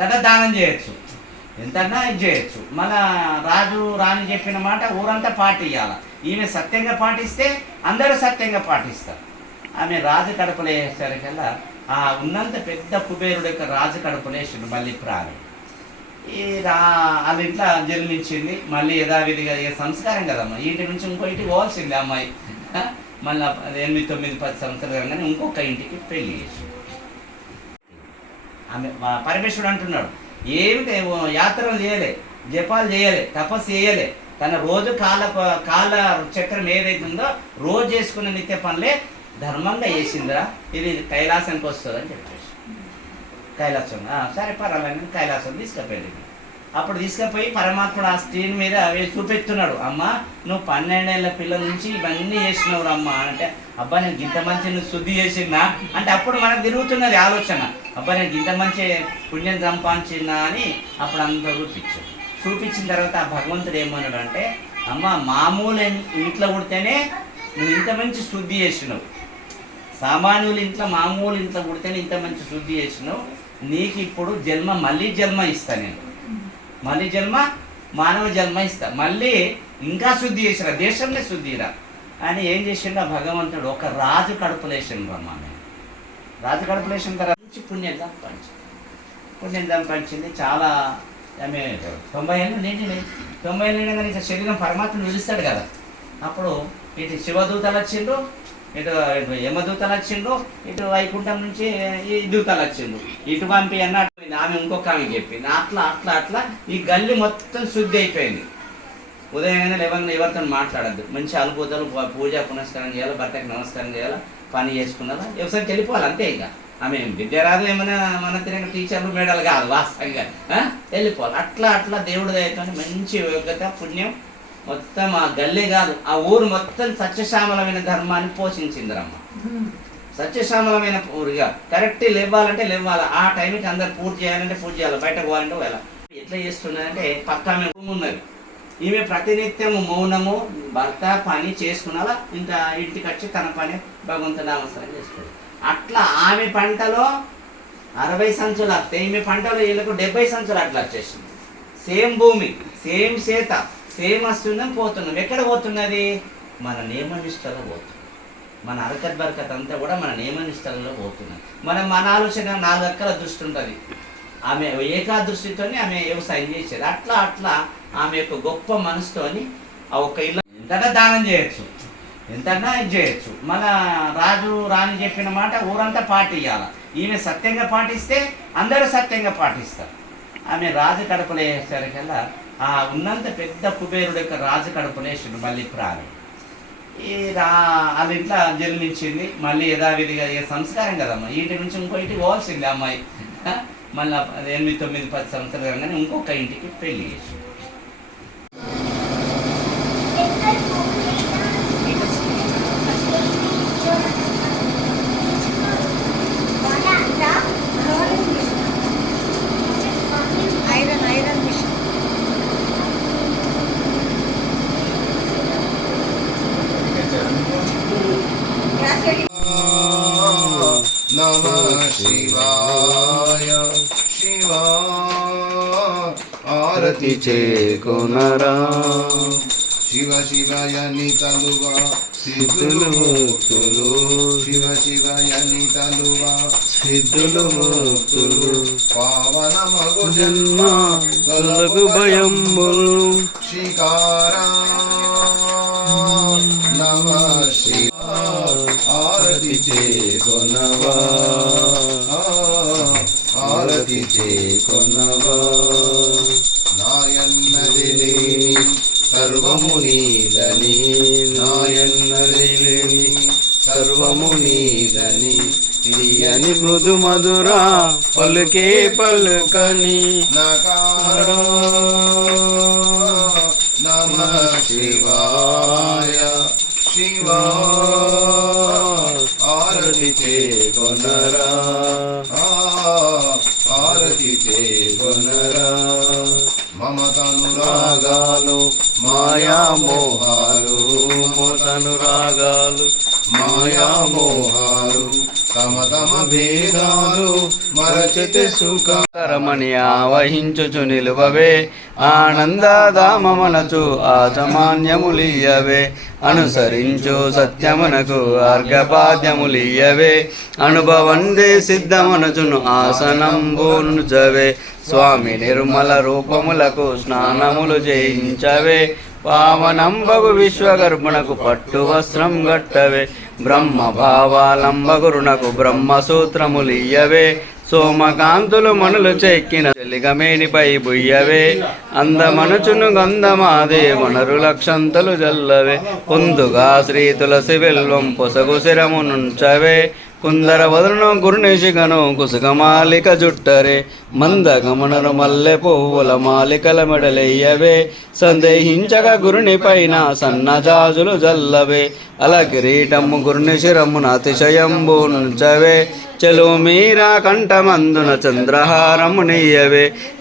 కదా దానం చేయొచ్చు. ఎంతన్నా ఇది చేయొచ్చు. మన రాజు రాణి చెప్పిన మాట ఊరంతా పాటియ్యాల. ఈమె సత్యంగా పాటిస్తే అందరూ సత్యంగా పాటిస్తారు. ఆమె రాజు కడుపులో వేసేసరికల్లా ఆ ఉన్నంత పెద్ద కుబేరుడు యొక్క రాజు కడుపులో వేసిండు మళ్ళీ ప్రాణి. ఈ రా వాళ్ళ ఇంట్లో జన్మించింది. మళ్ళీ యథావిధిగా ఏ సంస్కారం కదమ్మా. ఇంటి నుంచి ఇంకో ఇంటికి పోవాల్సింది అమ్మాయి. మళ్ళీ ఎనిమిది తొమ్మిది పది సంవత్సరాలు కానీ ఇంకొక ఇంటికి పెళ్ళి చేసి ఆమె మా పరమేశ్వరుడు అంటున్నాడు. ఏమి యాత్రలు చేయలే జపాలు చేయలే తపస్సు చేయలే. తన రోజు కాల కాల చక్రం ఏదైతే ఉందో రోజు చేసుకునే నిత్య పనులే ధర్మంగా చేసిందిరా. ఇది కైలాసానికి వస్తుందని చెప్పేసి. కైలాసం సరే పర్వాలేదు కైలాసం తీసుకుపోయింది. అప్పుడు తీసుకుపోయి పరమాత్ముడు ఆ స్క్రీన్ మీద అవి చూపెడుతున్నాడు అమ్మ నువ్వు పన్నెండేళ్ళ పిల్లల నుంచి ఇవన్నీ చేసినావు అమ్మ అంటే అబ్బా నేను ఇంత మంచి నువ్వు శుద్ధి చేసినా అంటే అప్పుడు మనకు తిరుగుతున్నది ఆలోచన. అబ్బా నేను ఇంత మంచి పుణ్యం సంపాదించిందా అని అప్పుడు అందరూ చూపించు చూపించిన తర్వాత ఆ భగవంతుడు ఏమన్నాడు అంటే అమ్మ మామూలు ఇంట్లో పుడితేనే నువ్వు ఇంత మంచి శుద్ధి చేసినావు. సామాన్యుల ఇంట్లో మామూలు ఇంట్లో పుడితేనే ఇంత మంచి శుద్ధి చేసినావు. నీకు ఇప్పుడు జన్మ మళ్ళీ జన్మ ఇస్తా నేను. మళ్ళీ జన్మ మానవ జన్మ ఇస్తా. మళ్ళీ ఇంకా శుద్ధి చేసిరా దేశంలో శుద్ధిరా. అని ఏం చేసిండు ఆ భగవంతుడు ఒక రాజు కడుపులేసిండు అమ్మ నేను రాజు కడుపులేసిన తర్వాత నుంచి పుణ్యం పంచింది పుణ్యం పంచింది చాలా ఆమె తొంభై ఏళ్ళు నిండి తొంభై ఏళ్ళు ఇంకా శరీరం పరమాత్మను నిలుస్తాడు కదా. అప్పుడు ఇటు శివదూతలు వచ్చిండ్రు ఇటు ఇటు యమదూతలు వచ్చిండ్రు? ఇటు వైకుంఠం నుంచి ఈ దూతలు వచ్చిండ్రు. ఇటు పంపి అన్నట్టు ఆమె ఇంకొక ఆమె చెప్పింది. అట్లా అట్లా అట్లా ఈ గల్లి మొత్తం శుద్ధి అయిపోయింది. ఉదయం ఎవరిని ఎవరితో మాట్లాడద్దు. మంచి అలుపుదలు పూజ పునస్కారం చేయాలి? భర్తకి నమస్కారం చేయాలి? పని చేసుకున్నారా వ్యవసాయం వెళ్ళిపోవాలి అంతే ఇంకా. ఆమె విద్య రాదు ఏమైనా మన తిరిగిన టీచర్లు మేడలు కాదు వాస్తవంగా. వెళ్ళిపోవాలి. అట్లా అట్లా దేవుడి దయతో మంచి యోగ్యత పుణ్యం మొత్తం ఆ గల్లే కాదు ఆ ఊరు మొత్తం సత్యశ్యామలమైన ధర్మాన్ని పోషించిందిరమ్మ. సత్యశ్యామలమైన ఊరుగా కరెక్ట్ లేవాలంటే లేవాలి. ఆ టైంకి అందరు పూర్తి చేయాలంటే పూర్తి చేయాలి. బయట పోవాలంటే వెళ్ళాలి ఎట్లా చేస్తున్నదంటే పక్క ఉన్నది ఈమె ప్రతినిత్యం మౌనము భర్త పని చేసుకున్నాలా? ఇంకా ఇంటికి వచ్చి తన పని భగవంతు నామస్కారం చేసుకుంది. అట్లా ఆమె పంటలో అరవై సంచులు వస్తాయి ఈమె పంటలో వీళ్ళకు డెబ్బై సంచులు అట్లా వచ్చేసింది. సేమ్ భూమి సేమ్ చేత. సేమ్ వస్తున్నాం పోతున్నాం. ఎక్కడ పోతున్నది? మన నియమనిష్టలో పోతుంది మన అరకత్ బరకత్ అంతా కూడా మన నియమనిష్టలలో పోతున్నది మనం మన ఆలోచన నాలుగు అక్కల దృష్టి ఉంటుంది. ఆమె ఏకా దృష్టితోని ఆమె వ్యవసాయం చేసేది. అట్లా అట్లా ఆమె యొక్క గొప్ప మనసుతోని ఆ ఒక్క ఇల్లు ఎంతైనా దానం చేయొచ్చు. ఎంతైనా ఇది చేయొచ్చు. మన రాజు రాణి చెప్పిన మాట ఊరంతా పాటియ్యాల. ఈమె సత్యంగా పాటిస్తే అందరూ సత్యంగా పాటిస్తారు. ఆమె రాజు కడుపులో వేసేసరికల్లా ఆ ఉన్నంత పెద్ద కుబేరుడు యొక్క రాజు కడుపులో మళ్ళీ ప్రాణి. ఈ రా వాళ్ళ ఇంట్లో జన్మించింది? మళ్ళీ యథావిధిగా ఏ సంస్కారం కదమ్మా. ఇంటి నుంచి ఇంకో ఇంటికి పోవాల్సింది అమ్మాయి. మళ్ళీ ఎనిమిది తొమ్మిది పది సంవత్సరాలు కానీ ఇంకొక ఇంటికి పెళ్ళి చేసింది. శివాయ శివా ఆరతి చేకొనరా శివ శివయ నితలువా సిద్ధులు మూర్తులు శివ శివయ నితలువా సిద్ధులు ముక్తులు పావన మగు జన్మ తలగు భయంబులు శికారా నమ ఆరతి చేకొనవా ఆరతి చేకొనవా నాయన్నది లేని సర్వము నీదని. నాయన్నది లేని సర్వము నీదని. తీయని మృదు మధురా పలుకే పలుకని నకారో నమ శివా శివా ఆరతి చేకొనరా ఆరతి చేకొనరా మమతనురాగాలు మాయామోహాలు మోతనురాగాలు మాయామోహాలు. తమ తమ భేదాలు మరచితే సుఖ. ఆవహించుచు నిలువవే ఆనందదామనచు ఆచమాన్యములియవే అనుసరించు సత్యమునకు అర్ఘపాద్యములియవే అనుభవందే సిద్ధమనచును ఆసనంబునుచవే స్వామి నిర్మల రూపములకు స్నానములు చేయించవే. పావనంబగు విశ్వగర్భునకు పట్టు వస్త్రం గట్టవే. బ్రహ్మ భావాలంబగురునకు బ్రహ్మసూత్రములియ్యవే. సోమకాంతులు మనులు చెక్కిన చెలిగమేనిపై బుయ్యవే. అందమనుచును గంధమాదే వనరు లక్షంతలు జల్లవే. పొందుగా శ్రీ తులసి వెల్వం పొసగు శిరమునుంచవే. కుందర వదను గురునిశిగను కుసుకమాలిక జుట్టరే మందగమనరు మల్లె పువ్వుల మాలికల మెడలెయ్యవే సందేహించక గురుని పైన సన్నజాజులు జల్లవే అల కిరీటము గురుని శిరమున అతిశయంబు నుంచవే చెలు మీరా కంఠమందున చంద్రహారము నెయ్యవే.